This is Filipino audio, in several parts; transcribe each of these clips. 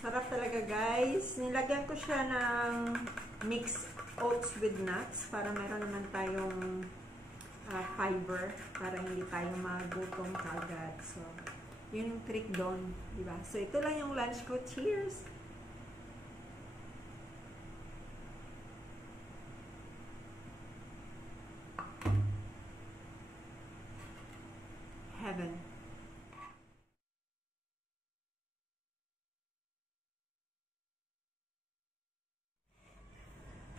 Sarap talaga, guys. Nilagyan ko siya ng mixed oats with nuts para meron naman tayong fiber para hindi tayo magutom kagad. So, yun yung trick doon, diba? So, ito lang yung lunch ko. Cheers! Heaven.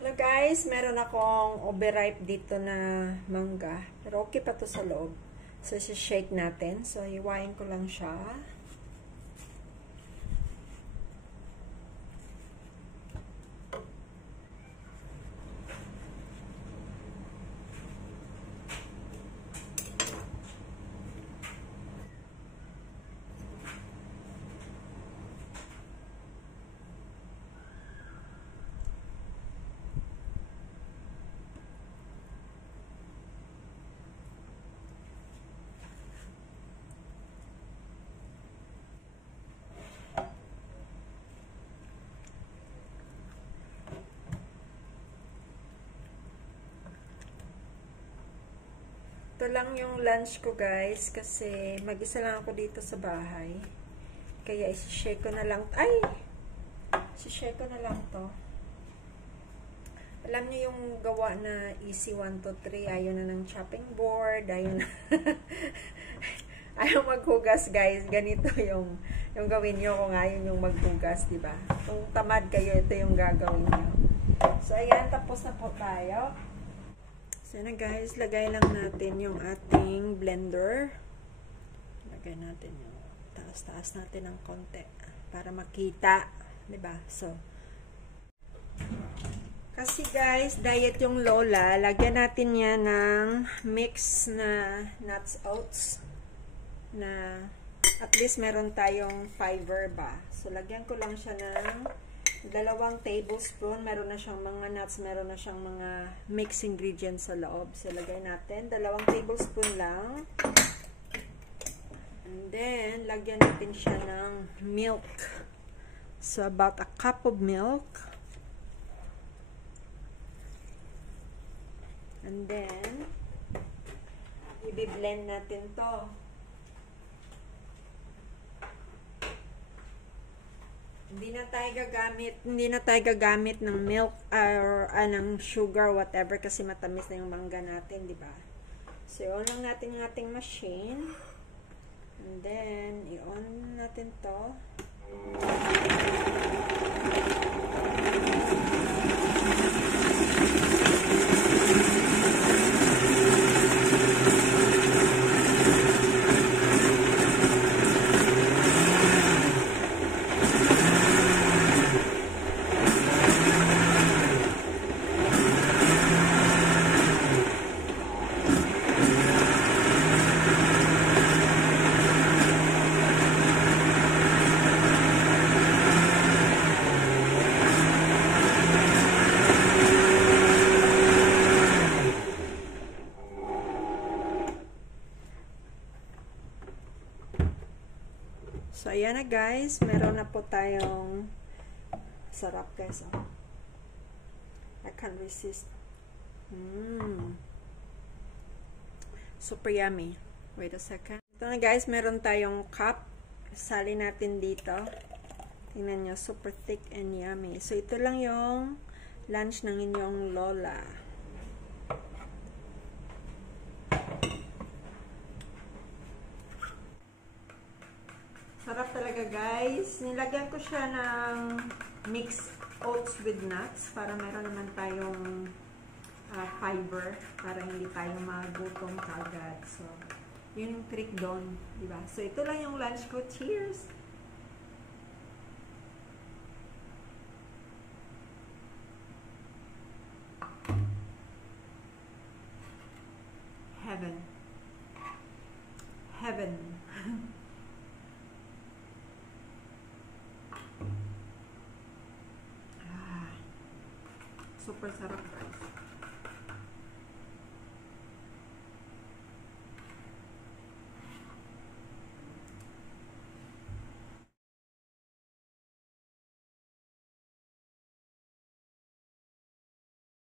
Hello guys, meron akong overripe dito na mangga. Pero okay pa to sa loob. So, shake natin. So, iwain ko lang siya. Ito lang yung lunch ko guys kasi mag-isa lang ako dito sa bahay. Kaya isi-share ko na lang. Ay! Isi-share ko na lang to. Alam niyo yung gawa na easy 1, 2, 3. Ayaw na ng chopping board. Ayaw na. Ayaw maghugas guys. Ganito yung gawin nyo kung ayaw yung maghugas. Diba? Kung tamad kayo, ito yung gagawin nyo. So ayan, tapos na po tayo. So na guys, lagay lang natin yung ating blender. Lagay natin yung taas-taas natin ng konti para makita, 'di ba? So kasi guys, diet yung lola, lagyan natin yan ng mix na nuts oats na at least meron tayong fiber ba. So lagyan ko lang siya ng 2 tablespoon, meron na siyang mga nuts, meron na siyang mga mixed ingredients sa loob. So, lagay natin, 2 tablespoon lang. And then, lagyan natin siya ng milk. So, about a cup of milk. And then, i-blend natin to. Hindi na tayo gagamit ng milk or ng sugar, whatever, kasi matamis na yung mangga natin, di ba? So, i-on lang natin yung ating machine. And then, i-on natin to. So, ayan na guys. Meron na po tayong sarap guys. Oh. I can't resist. Super yummy. Wait a second. Ito na guys. Meron tayong cup. Sali natin dito. Tingnan nyo. Super thick and yummy. So, ito lang yung lunch ng inyong lola. Sarap talaga guys. Nilagyan ko siya ng mixed oats with nuts para meron naman tayong fiber para hindi tayo magutom kagad. So, yun yung trick doon. Diba? So, ito lang yung lunch ko. Cheers! Heaven. Heaven. Super sarap guys.